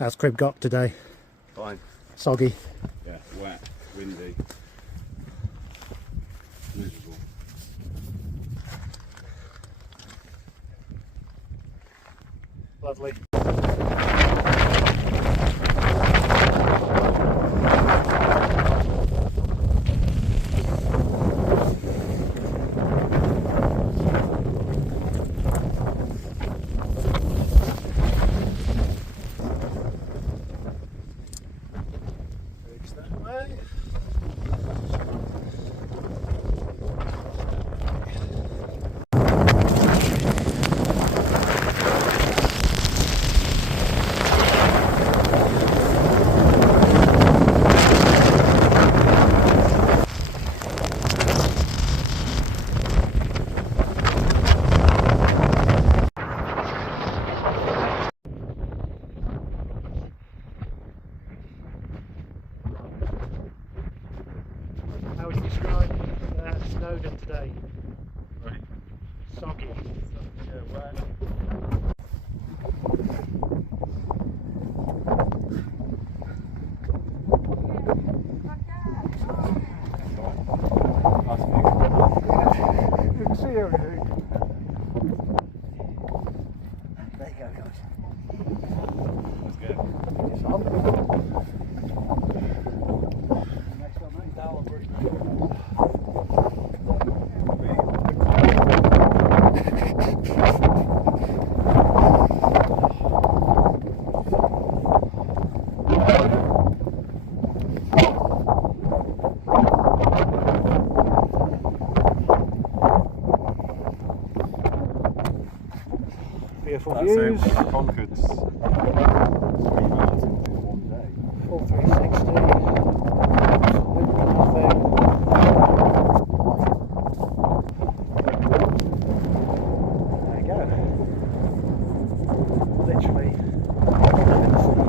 How's Grib Goch today? Fine. Soggy? Yeah, wet, windy, miserable. Lovely. Bridge that way. How would you describe Snowdon today? Right. Soggy. Yeah, wet. You can see everything. There you go, guys. That's good. It's on. Next one, mate. Down bridge. Beautiful That's views. it. Conquered.